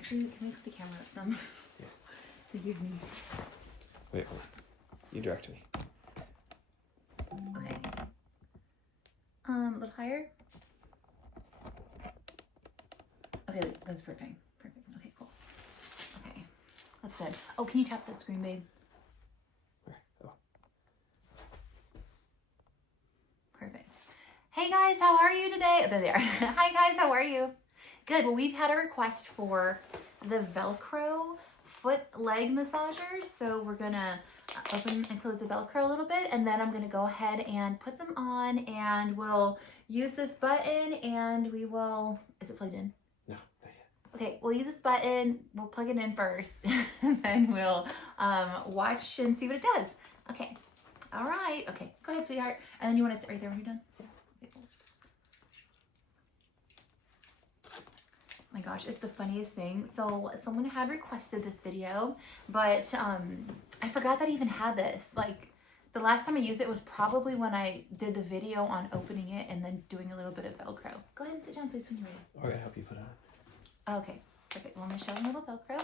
Actually, can we put the camera up some? Yeah. Forgive me. Wait, hold on. You direct me. Okay. A little higher. Okay, that's perfect. Perfect. Okay, cool. Okay, that's good. Oh, can you tap that screen, babe? Where? Oh. Perfect. Hey guys, how are you today? Oh, there they are. Hi guys, how are you? Good. Well, we've had a request for the Velcro foot leg massagers, so we're gonna open and close the Velcro a little bit, and then I'm gonna go ahead and put them on, and we'll use this button, and we will. Is it plugged in? No, not yet. Okay, we'll use this button. We'll plug it in first, and then we'll watch and see what it does. Okay. All right. Okay. Go ahead, sweetheart. And then you want to sit right there when you're done. Okay, cool. Oh my gosh, it's the funniest thing. So someone had requested this video, but I forgot that I even had this. Like the last time I used it was probably when I did the video on opening it and then doing a little bit of Velcro. Go ahead and sit down, sweets, when you're ready. Or I gotta help you put it on. Okay, perfect. Well, I'm gonna show them a little Velcro.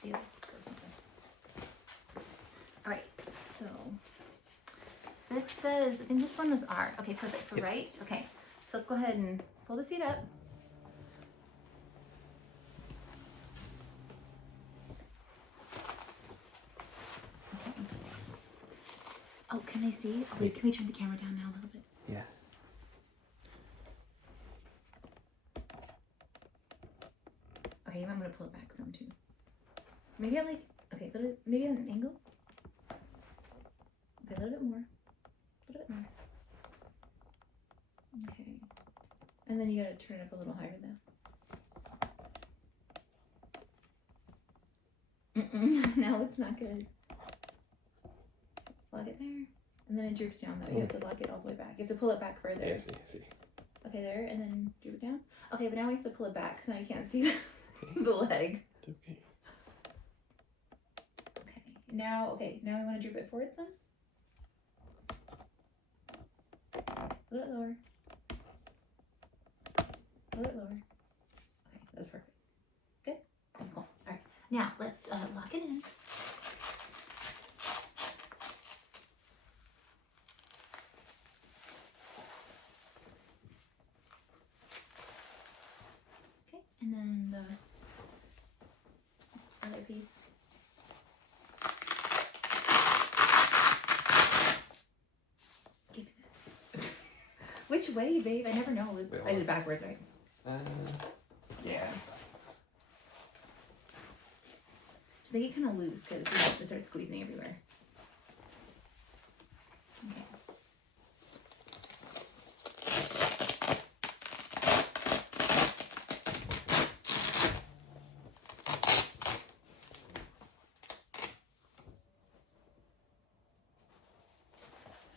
See this. All right, so this says, I think this one is R. Okay, perfect. For right? Okay, so let's go ahead and pull the seat up. Okay. Oh, can they see? Oh, wait, can we turn the camera down now a little bit? Yeah. Okay, you might want to pull it back some too. Maybe at like, okay, maybe at an angle. Okay, a little bit more. A little bit more. Okay. And then you gotta turn it up a little higher though. No, it's not good. Lock it there. And then it droops down though. You have to lock it all the way back. You have to pull it back further. Yeah, I see. Okay, there, and then droop it down. Okay, but now we have to pull it back, so now you can't see the leg. Okay. Now we want to droop it forward some. A little bit lower. A little bit lower. Okay, that's perfect. Good? Okay, cool. All right. Now, let's lock it in. Okay, and then the other piece. Which way, babe? I never know. Wait, I did it backwards, right? Yeah. Just make it kind of loose because you have to start squeezing everywhere. Okay.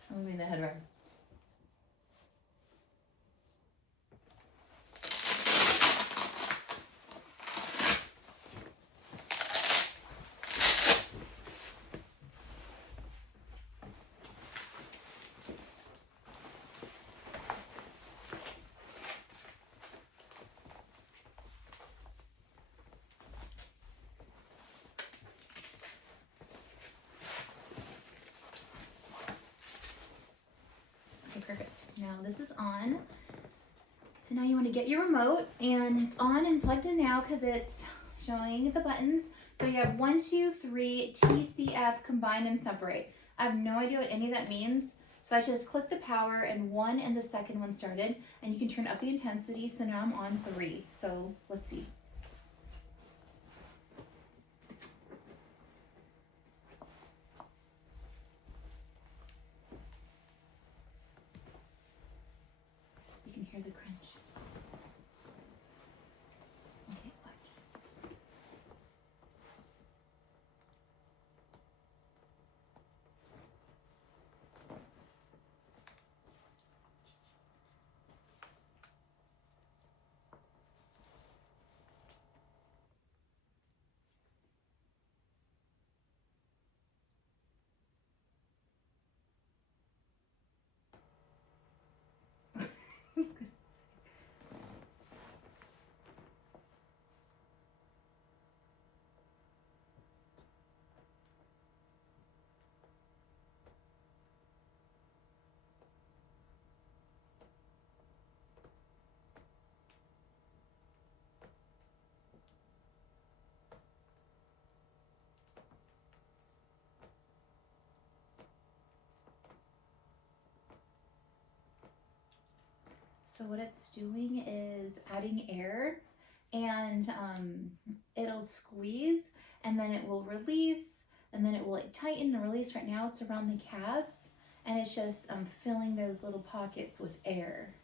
I'm moving the headrest. on. So now you want to get your remote, and it's on and plugged in now because it's showing the buttons. So you have 1, 2, 3, TCF, combine and separate. I have no idea what any of that means. So I just click the power and 1 and the second one started, and you can turn up the intensity. So now I'm on 3. So let's see. You can hear the crunch. Okay, watch. So what it's doing is adding air, and it'll squeeze, and then it will release, and then it will like tighten and release. Right now it's around the calves, and it's just filling those little pockets with air.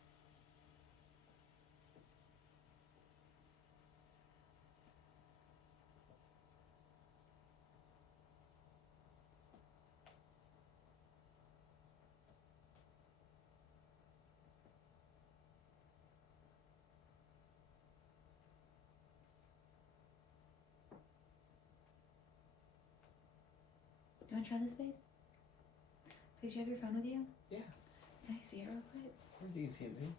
You want to try this, babe? Did you have your phone with you? Yeah. Can I see it real quick? You can see it, man.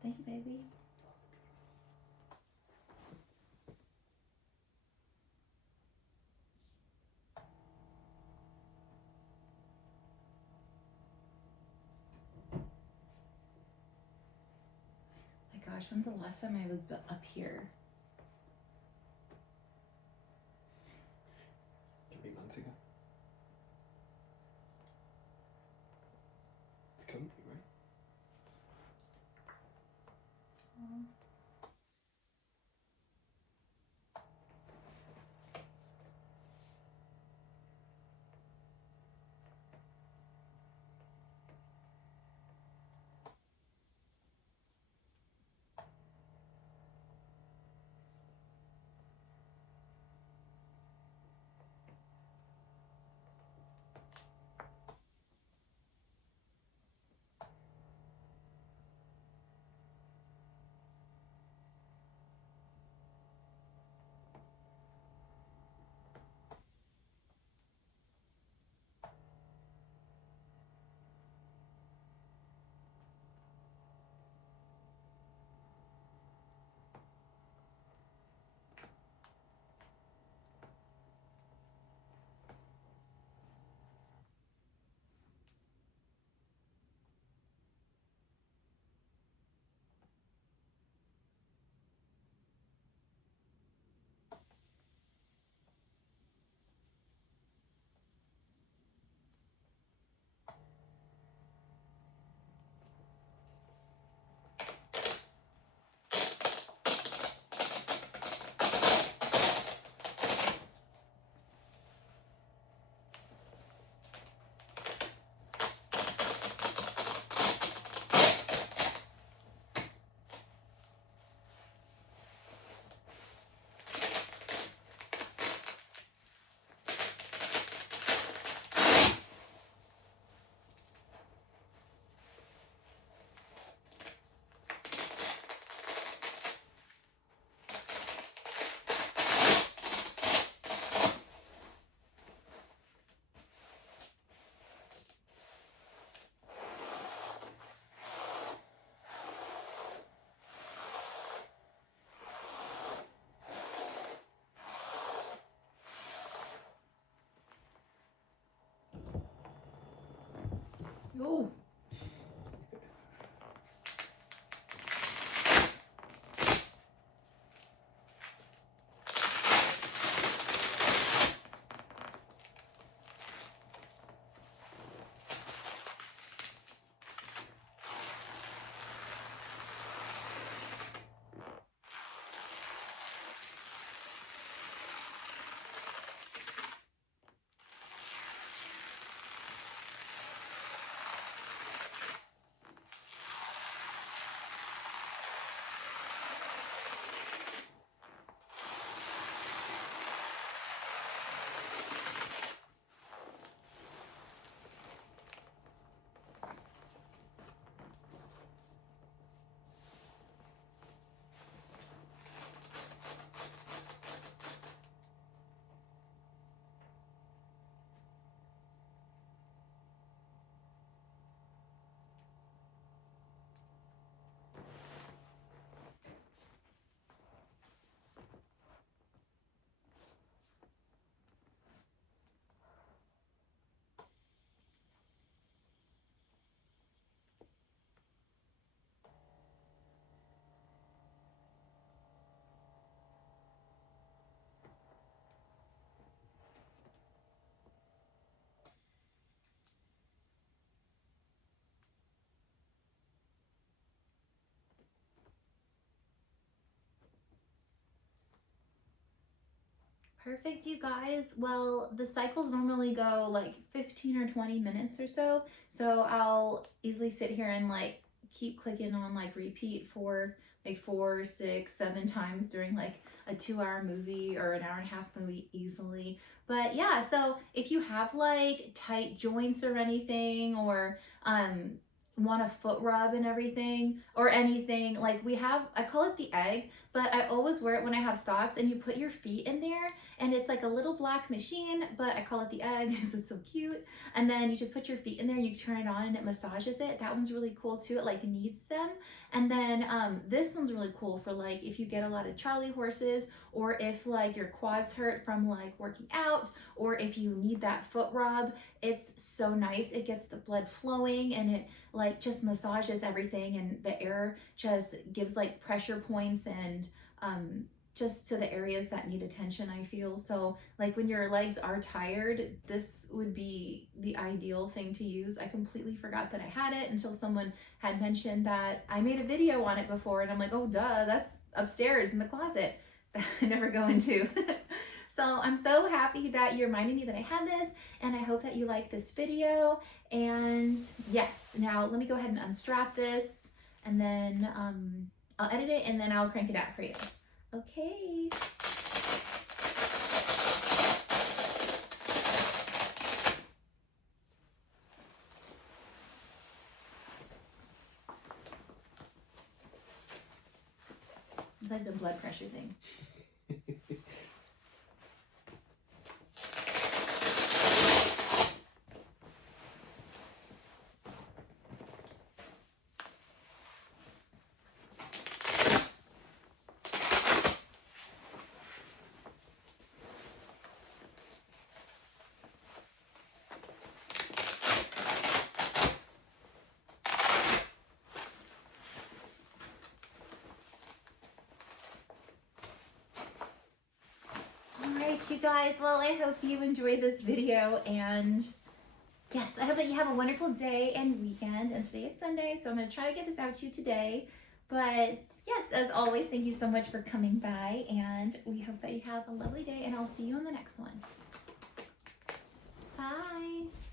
Thank you, baby. My gosh, when's the last time I was up here? 3 months ago. It's comfy, right? Ooh. Perfect, you guys. Well, the cycles normally go like 15 or 20 minutes or so. So I'll easily sit here and like keep clicking on like repeat for like 4, 6, 7 times during like a 2-hour movie or an hour and a half movie easily. But yeah, so if you have like tight joints or anything, or want a foot rub and everything or anything, like we have, I call it the egg, but I always wear it when I have socks, and you put your feet in there, and it's like a little black machine, but I call it the egg because it's so cute. And then you just put your feet in there and you turn it on and it massages it. That one's really cool too. It like kneads them. And then this one's really cool for like if you get a lot of Charlie horses, or if like your quads hurt from like working out, or if you need that foot rub. It's so nice. It gets the blood flowing, and it like just massages everything, and the air just gives like pressure points and just to the areas that need attention, I feel. So like when your legs are tired, this would be the ideal thing to use. I completely forgot that I had it until someone had mentioned that I made a video on it before, and I'm like, oh duh, that's upstairs in the closet that I never go into. So I'm so happy that you reminded me that I had this, and I hope that you like this video. And yes, now let me go ahead and unstrap this, and then I'll edit it, and then I'll crank it out for you. Okay. It's like the blood pressure thing. Alright, you guys, well, I hope you enjoyed this video, and yes, I hope that you have a wonderful day and weekend. And today is Sunday, so I'm going to try to get this out to you today. But yes, as always, thank you so much for coming by, and we hope that you have a lovely day, and I'll see you on the next one. Bye!